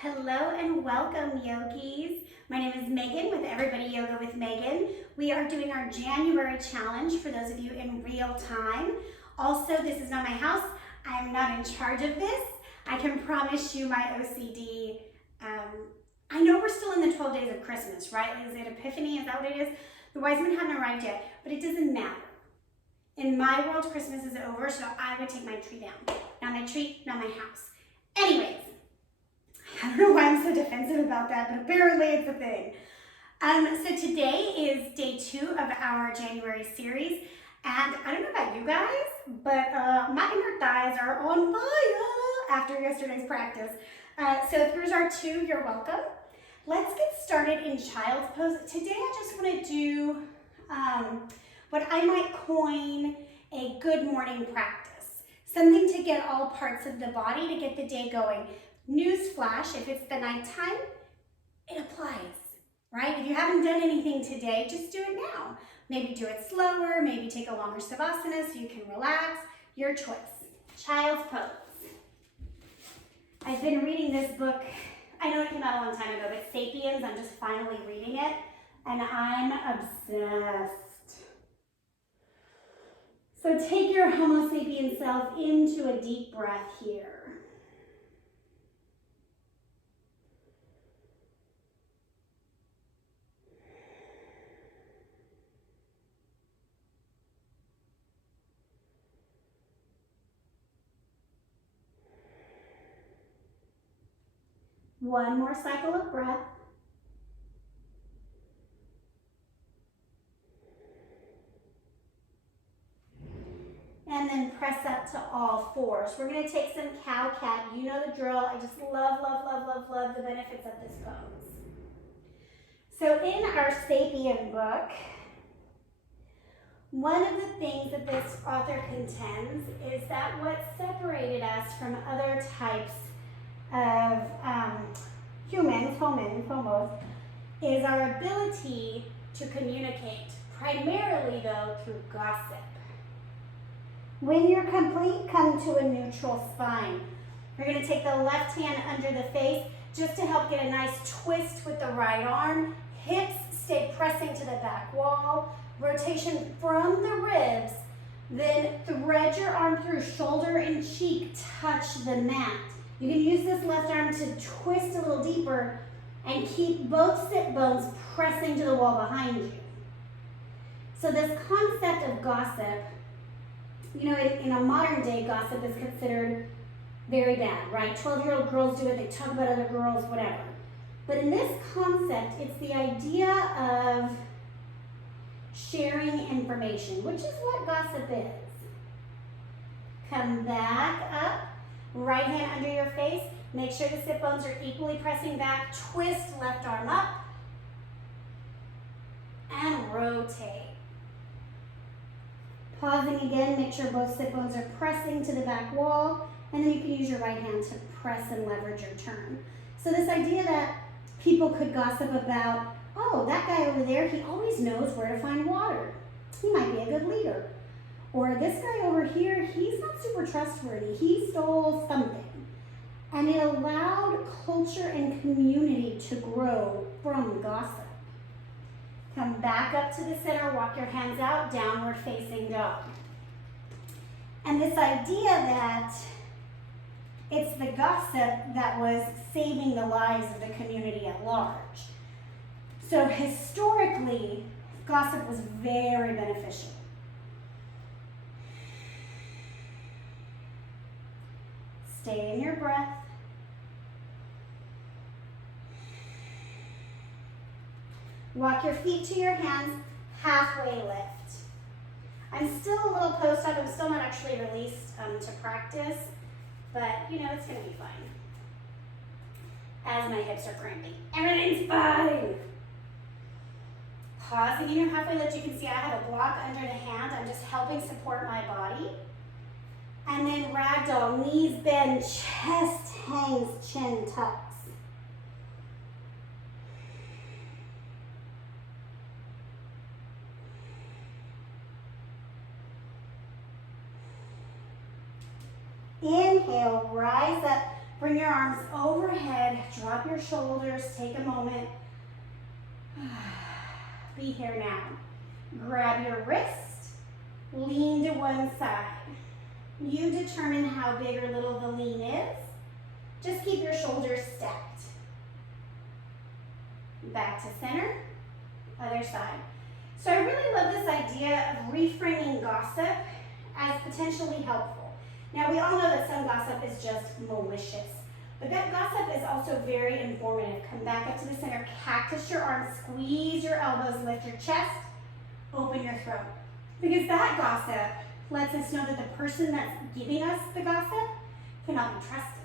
Hello and welcome, yogis. My name is Megan with Everybody Yoga with Megan. We are doing our January challenge for those of you in real time. Also, this is not my house. I'm not in charge of this. I can promise you my OCD. I know we're still in the 12 days of Christmas, right? Is it Epiphany? Is that what it is? The wise men haven't arrived yet, but it doesn't matter. In my world, Christmas is over, so I would take my tree down. Not my tree, not my house. Anyways, I don't know why I'm so defensive about that, but apparently it's a thing. So today is day 2 of our January series, and I don't know about you guys, but my inner thighs are on fire after yesterday's practice. So if yours are too, you're welcome. Let's get started in child's pose. Today I just want to do what I might coin a good morning practice. Something to get all parts of the body to get the day going. Newsflash, if it's the nighttime, it applies, right? If you haven't done anything today, just do it now. Maybe do it slower, maybe take a longer savasana so you can relax. Your choice. Child's pose. I've been reading this book, I know it came out a long time ago, but Sapiens, I'm just finally reading it, and I'm obsessed. So take your Homo sapien self into a deep breath here. One more cycle of breath. And then press up to all fours. We're going to take some cow-cat. You know the drill. I just love, love, love, love, love the benefits of this pose. So in our Sapien book, one of the things that this author contends is that what separated us from other types of humans, homos, is our ability to communicate, primarily though through gossip. When you're complete, come to a neutral spine. We're going to take the left hand under the face just to help get a nice twist with the right arm. Hips stay pressing to the back wall. Rotation from the ribs. Then thread your arm through, shoulder and cheek touch the mat. You can use this left arm to twist a little deeper and keep both sit bones pressing to the wall behind you. So this concept of gossip, you know, in a modern day, gossip is considered very bad, right? 12-year-old girls do it, they talk about other girls, whatever. But in this concept, it's the idea of sharing information, which is what gossip is. Come back up. Right hand under your face. Make sure the sit bones are equally pressing back. Twist left arm up. And rotate. Pausing again, make sure both sit bones are pressing to the back wall. And then you can use your right hand to press and leverage your turn. So this idea that people could gossip about, oh, that guy over there, he always knows where to find water. He might be a good leader. Or this guy over here, he's not super trustworthy. He stole something. And it allowed culture and community to grow from gossip. Come back up to the center, walk your hands out, downward facing dog. And this idea that it's the gossip that was saving the lives of the community at large. So historically, gossip was very beneficial. Stay in your breath. Walk your feet to your hands, halfway lift. I'm still a little post-op. I'm still not actually released to practice, but you know, it's going to be fine. As my hips are cramping. Everything's fine. Pausing in your halfway lift. You can see I have a block under the hand. I'm just helping support my body. And then ragdoll, knees bend, chest hangs, chin tucks. Inhale, rise up, Bring your arms overhead, drop your shoulders, take a moment. Be here now. Grab your wrist, lean to one side. You determine how big or little the lean is. Just keep your shoulders stacked. Back to center, other side. So I really love this idea of reframing gossip as potentially helpful. Now we all know that some gossip is just malicious, but that gossip is also very informative. Come back up to the center, cactus your arms, squeeze your elbows, lift your chest, open your throat. Because that gossip lets us know that the person that's giving us the gossip cannot be trusted.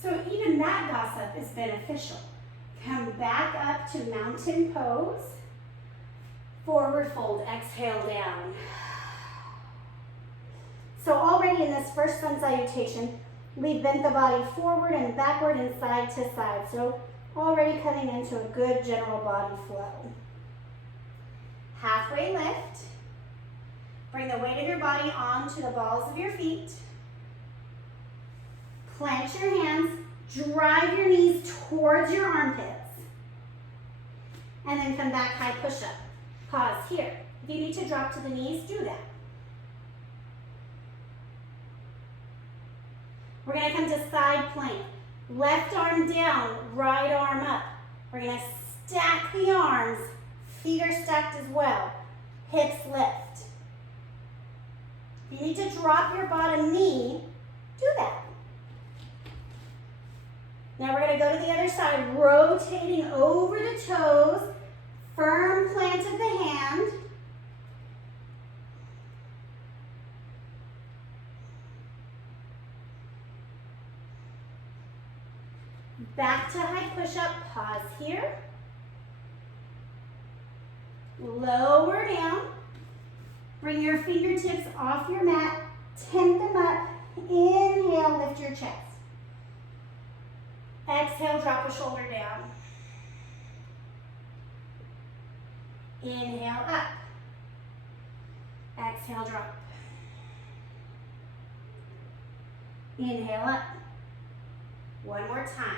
So even that gossip is beneficial. Come back up to mountain pose. Forward fold, exhale down. So already in this first sun salutation, we've bent the body forward and backward and side to side. So already coming into a good general body flow. Halfway lift. Bring the weight of your body onto the balls of your feet. Plant your hands, drive your knees towards your armpits. And then come back, high push-up. Pause here. If you need to drop to the knees, do that. We're gonna come to side plank. Left arm down, right arm up. We're gonna stack the arms. Feet are stacked as well. Hips lift. If you need to drop your bottom knee, do that. Now we're gonna go to the other side, rotating over the toes, firm plant of the hand. Back to high push-up, pause here. Lower down. Bring your fingertips off your mat, tent them up. Inhale, lift your chest. Exhale, drop a shoulder down. Inhale, up. Exhale, drop. Inhale, up. One more time.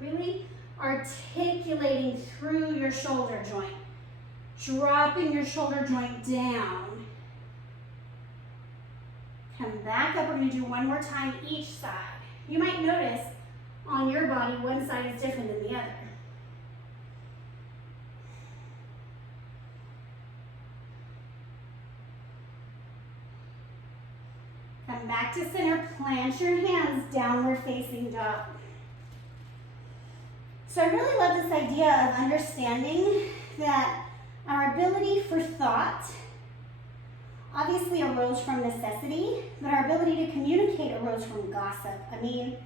Really articulating through your shoulder joint. Dropping your shoulder joint down. Come back up. We're going to do one more time each side. You might notice on your body, one side is different than the other. Come back to center, plant your hands, downward facing dog. So I really love this idea of understanding that our ability for thought obviously arose from necessity, but our ability to communicate arose from gossip. I mean,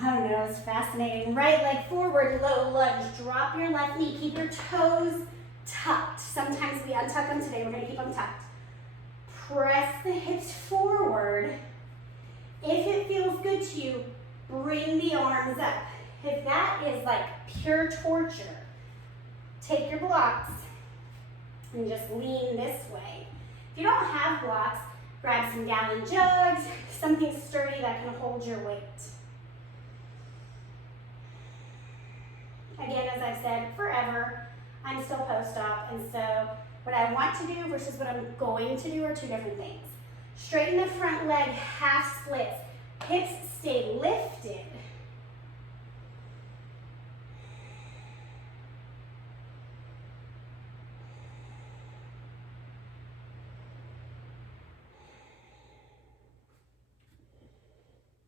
I don't know, it's fascinating. Right leg forward, low lunge. Drop your left knee. Keep your toes tucked. Sometimes we untuck them. Today we're going to keep them tucked. Press the hips forward. If it feels good to you, bring the arms up. If that is like pure torture, take your blocks and just lean this way. If you don't have blocks, grab some gallon jugs, something sturdy that can hold your weight. Again, as I've said forever, I'm still post-op, and so what I want to do versus what I'm going to do are two different things. Straighten the front leg, half splits. Hips stay lifted.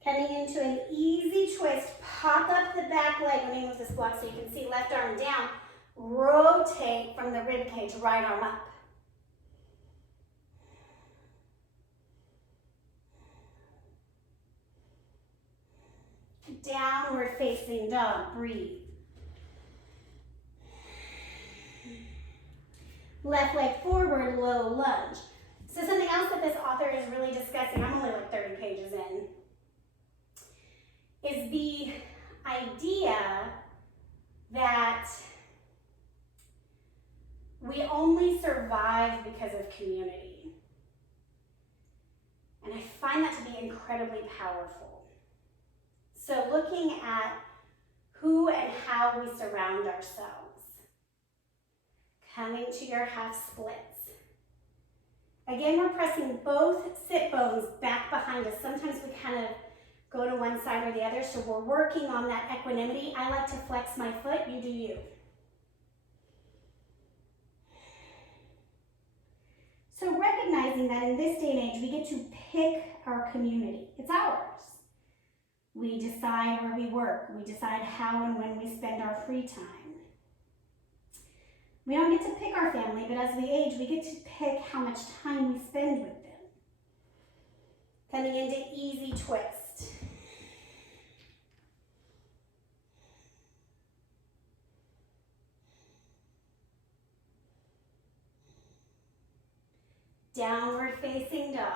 Coming into an easy twist, pop up the back leg. Let me move this block so you can see. Left arm down. Rotate from the rib cage, right arm up. Downward facing dog, breathe. Left leg forward, low lunge. So something else that this author is really discussing, I'm only like 30 pages in, is the idea that we only survive because of community. And I find that to be incredibly powerful. So looking at who and how we surround ourselves. Coming to your half splits. Again, we're pressing both sit bones back behind us. Sometimes we kind of go to one side or the other, so we're working on that equanimity. I like to flex my foot, you do you. So recognizing that in this day and age, we get to pick our community. It's ours. We decide where we work. We decide how and when we spend our free time. We don't get to pick our family, but as we age, we get to pick how much time we spend with them. Coming into easy twist. Downward facing dog.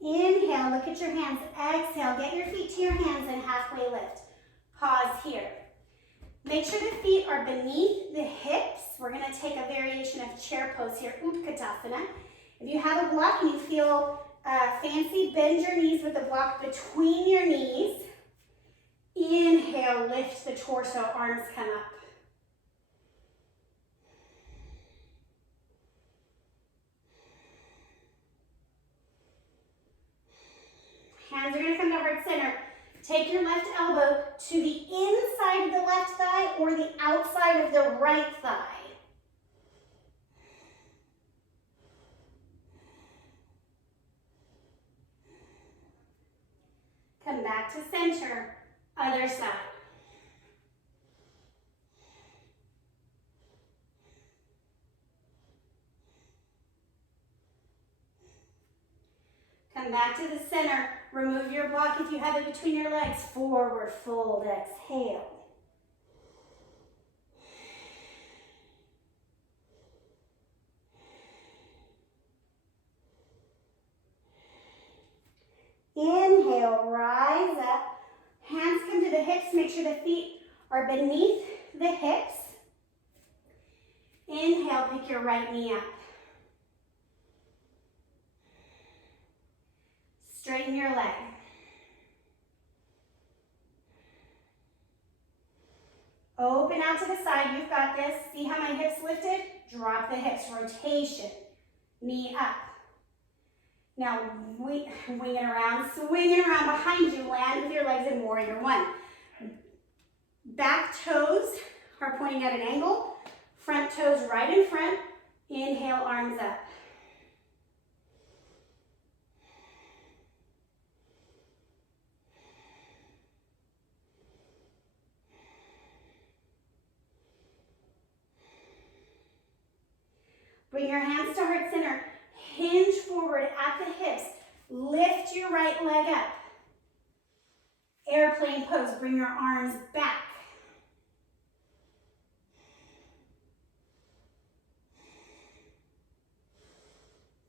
Inhale, look at your hands. Exhale, get your feet to your hands and halfway lift. Pause here. Make sure the feet are beneath the hips. We're going to take a variation of chair pose here, Utkatasana. If you have a block and you feel fancy, bend your knees with the block between your knees. Inhale, lift the torso, arms come up. Hands are going to come to heart center. Take your left elbow to the inside of the left thigh or the outside of the right thigh. Come back to center, other side. Come back to the center. Remove your block if you have it between your legs. Forward fold, exhale. Inhale, rise up. Hands come to the hips. Make sure the feet are beneath the hips. Inhale, pick your right knee up. Straighten your leg. Open out to the side. You've got this. See how my hips lifted? Drop the hips. Rotation. Knee up. Now, wing it around, swing it around behind you. Land with your legs in warrior one. Back toes are pointing at an angle. Front toes right in front. Inhale, arms up. Bring your hands to heart center. Hinge forward at the hips. Lift your right leg up. Airplane pose. Bring your arms back.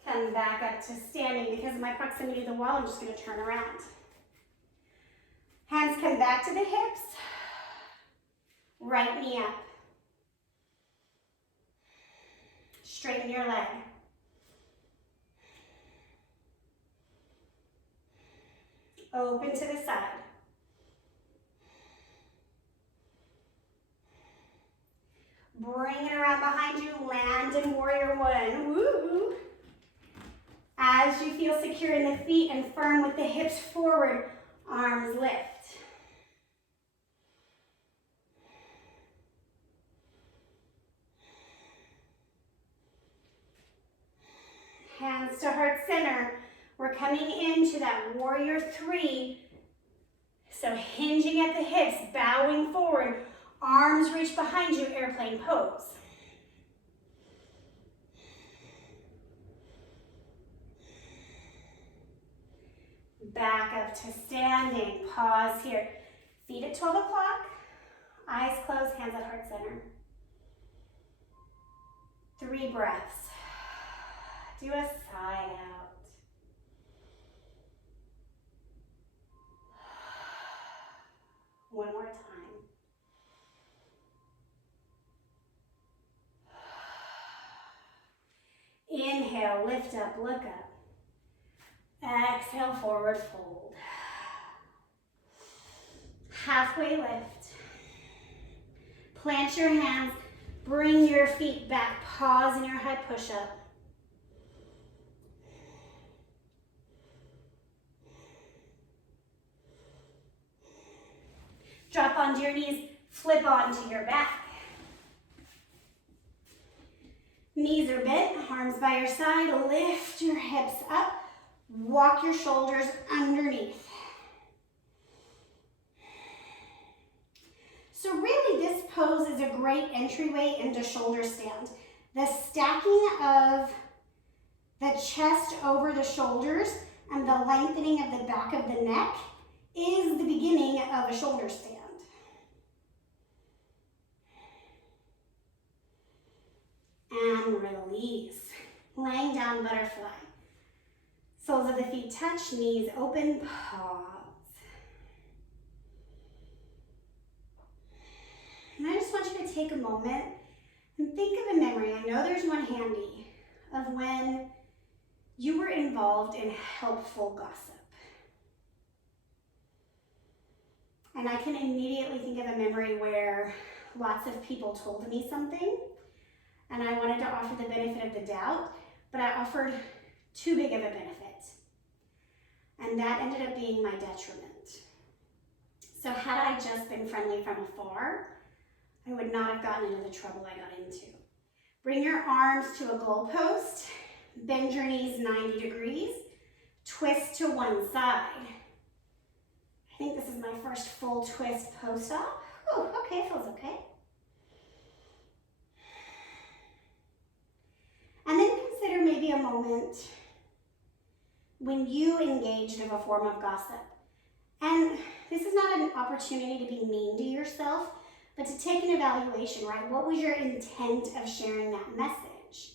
Come back up to standing. Because of my proximity to the wall, I'm just going to turn around. Hands come back to the hips. Right knee up. Straighten your leg. Open to the side. Bring it around behind you. Land in warrior one. Woo! As you feel secure in the feet and firm with the hips forward, arms lift. Hands to heart center. We're coming into that warrior three. So hinging at the hips, bowing forward, arms reach behind you, airplane pose. Back up to standing, pause here. Feet at 12 o'clock, eyes closed, hands at heart center. 3 breaths. Do a sigh out. One more time. Inhale, lift up, look up. Exhale, forward fold. Halfway lift. Plant your hands, bring your feet back, pause in your high push-up. Drop onto your knees, flip onto your back. Knees are bent, arms by your side, lift your hips up, walk your shoulders underneath. So really this pose is a great entryway into shoulder stand. The stacking of the chest over the shoulders and the lengthening of the back of the neck is the beginning of a shoulder stand. And release. Laying down butterfly. Soles of the feet touch, knees open, pause. And I just want you to take a moment and think of a memory. I know there's one handy of when you were involved in helpful gossip. And I can immediately think of a memory where lots of people told me something and I wanted to offer the benefit of the doubt, but I offered too big of a benefit. And that ended up being my detriment. So had I just been friendly from afar, I would not have gotten into the trouble I got into. Bring your arms to a goalpost, bend your knees 90 degrees, twist to one side. I think this is my first full twist post-op. Oh, okay, feels okay. And then consider maybe a moment when you engaged in a form of gossip. And this is not an opportunity to be mean to yourself, but to take an evaluation, right? What was your intent of sharing that message?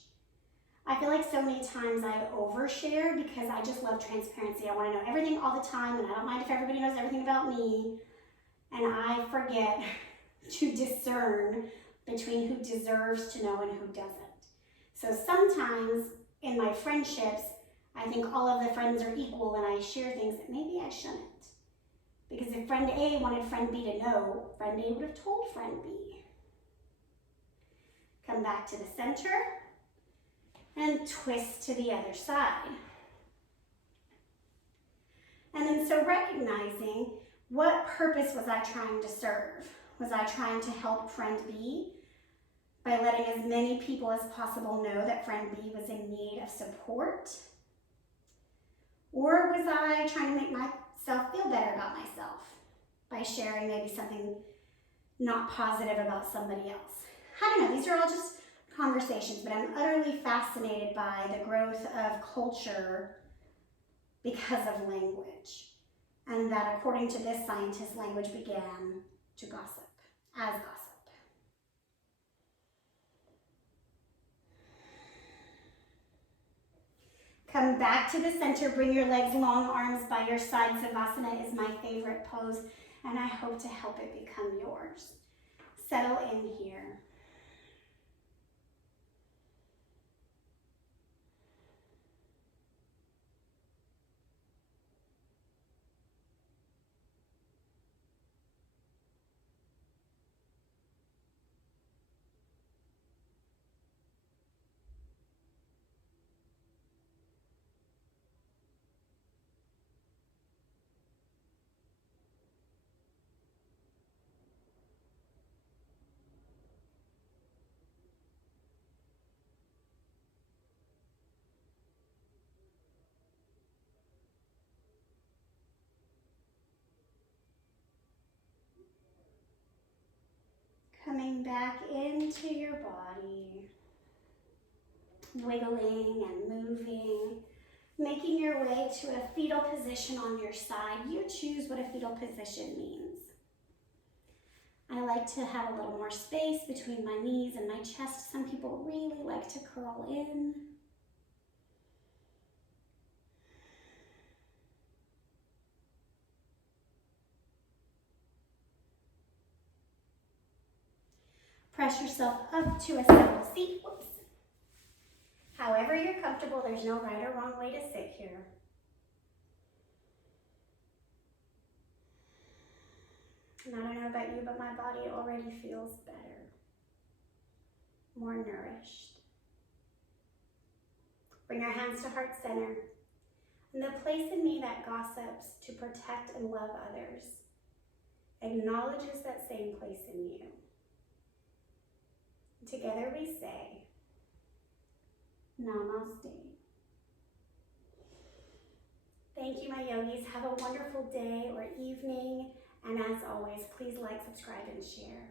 I feel like so many times I overshare because I just love transparency. I want to know everything all the time, and I don't mind if everybody knows everything about me. And I forget to discern between who deserves to know and who doesn't. So sometimes in my friendships, I think all of the friends are equal and I share things that maybe I shouldn't. Because if friend A wanted friend B to know, friend A would have told friend B. Come back to the center and twist to the other side. And then so recognizing what purpose was I trying to serve? Was I trying to help friend B by letting as many people as possible know that friend B was in need of support? Or was I trying to make myself feel better about myself by sharing maybe something not positive about somebody else? I don't know, these are all just conversations, but I'm utterly fascinated by the growth of culture because of language. And that according to this scientist, language began to gossip, as gossip. Come back to the center, bring your legs long, arms by your side. Savasana is my favorite pose, and I hope to help it become yours. Settle in here. Coming back into your body, wiggling and moving, making your way to a fetal position on your side. You choose what a fetal position means. I like to have a little more space between my knees and my chest. Some people really like to curl in. Press yourself up to a simple seat. Whoops. However you're comfortable. There's no right or wrong way to sit here. And I don't know about you, but my body already feels better, more nourished. Bring your hands to heart center. And the place in me that gossips to protect and love others acknowledges that same place in you. Together we say, Namaste. Thank you, my yogis. Have a wonderful day or evening. And as always, please like, subscribe, and share.